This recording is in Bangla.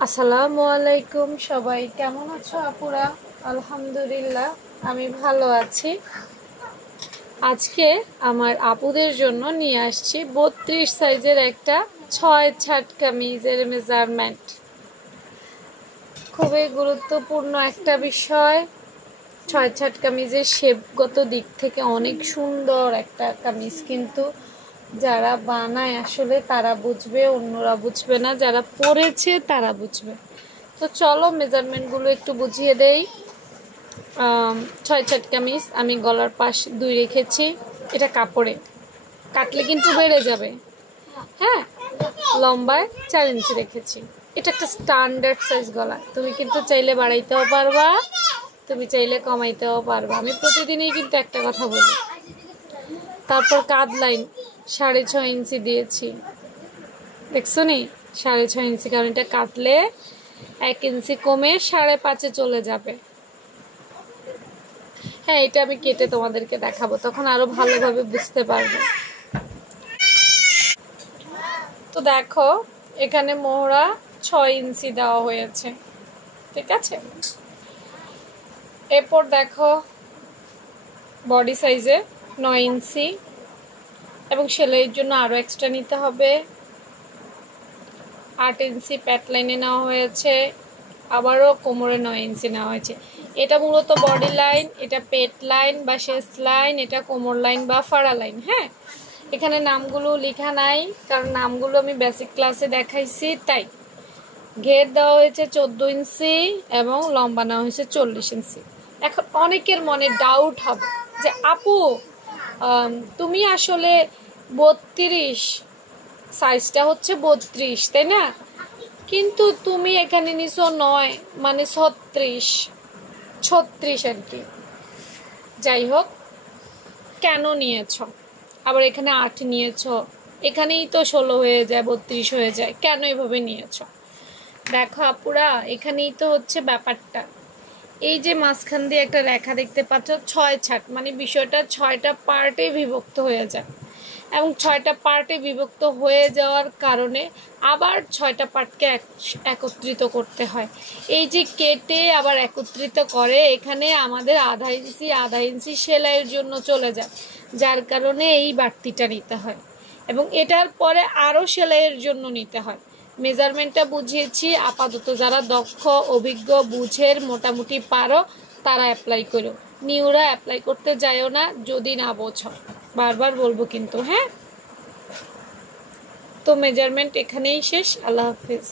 আসসালামু আলাইকুম, সবাই কেমন আছো আপুরা? আলহামদুলিল্লাহ, আমি ভালো আছি। আজকে আমার আপুদের জন্য নিয়ে আসছি 32 সাইজের একটা 6 কামিজের মেজারমেন্ট। খুবই গুরুত্বপূর্ণ একটা বিষয়। 6 কামিজের শেপগত দিক থেকে অনেক সুন্দর একটা কামিজ, কিন্তু যারা বানায় আসলে তারা বুঝবে, অন্যরা বুঝবে না, যারা পরেছে তারা বুঝবে। তো চলো মেজারমেন্টগুলো একটু বুঝিয়ে দেই। 6 কামিজ আমি গলার পাশ 2 রেখেছি, এটা কাপড়ে কাটলে কিন্তু বেড়ে যাবে। হ্যাঁ, লম্বায় 4 ইঞ্চি রেখেছি। এটা একটা স্ট্যান্ডার্ড সাইজ গলা, তুমি কিন্তু চাইলে বাড়াইতেও পারবা, তুমি চাইলে কমাইতেও পারবা। আমি প্রতিদিনই কিন্তু একটা কথা বলি। তারপর কাঁধ লাইন 6.5 ইঞ্চি দিয়েছি, দেখছো নি? 6.5 ইঞ্চি, কারণ এটা কাটলে 1 ইঞ্চি কমে 5.5-এ চলে যাবে। হ্যাঁ, এটা আমি কেটে তোমাদেরকে দেখাবো, তখন আরো ভালোভাবে বুঝতে পারবে। তো দেখো, এখানে মোহরা 6 ইঞ্চি দেওয়া হয়েছে, ঠিক আছে। এরপর দেখো বডি সাইজে 9 ইঞ্চি, এবং সেলাইয়ের জন্য আরো এক্সট্রা নিতে হবে। 8 ইঞ্চি প্যাট লাইনে নেওয়া হয়েছে, আবারও কোমরে 9 ইঞ্চি নেওয়া হয়েছে। এটা মূলত বডি লাইন, এটা পেট লাইন বা শেস্ট লাইন, এটা কোমর লাইন বা ফাড়া লাইন। হ্যাঁ, এখানে নামগুলো লেখা নাই, কারণ নামগুলো আমি বেসিক ক্লাসে দেখাইছি, তাই। ঘের দেওয়া হয়েছে 14 ইঞ্চি এবং লম্বা নেওয়া হয়েছে 40 ইঞ্চি। এখন অনেকের মনে ডাউট হবে যে আপু, তুমি আসলে 32 সাইজটা হচ্ছে 32, তাই না? কিন্তু তুমি এখানে নিছো 9, মানে 36 আর কি। যাই হোক, কেন নিয়েছ? আবার এখানে 8 নিয়েছ, এখানেই তো 16 হয়ে যায়, 32 হয়ে যায়, কেন এভাবে নিয়েছ? দেখো আপুরা, এখানেই তো হচ্ছে ব্যাপারটা। এই যে মাঝখান দিয়ে একটা রেখা দেখতে পাচ্ছ, 6 মানে বিষয়টা 6টা পার্টে বিভক্ত হয়ে যায়, এবং 6টা পার্টে বিভক্ত হয়ে যাওয়ার কারণে আবার 6টা পার্টকে একত্রিত করতে হয়। এই যে কেটে আবার একত্রিত করে, এখানে আমাদের আধা ইঞ্চি সেলাইয়ের জন্য চলে যায়, যার কারণে এই বাড়তিটা নিতে হয়, এবং এটার পরে আরও সেলাইয়ের জন্য নিতে হয়। মেজারমেন্টটা বুঝিয়েছি, আপাতত যারা দক্ষ, অভিজ্ঞ, বুঝের, মোটামুটি পারো তারা অ্যাপ্লাই করো, নিউরা অ্যাপ্লাই করতে যাইও না যদি না বোঝো। বারবার বলবো কিন্তু, হ্যাঁ। তো মেজারমেন্ট এখানেই শেষ। আল্লাহ হাফিজ।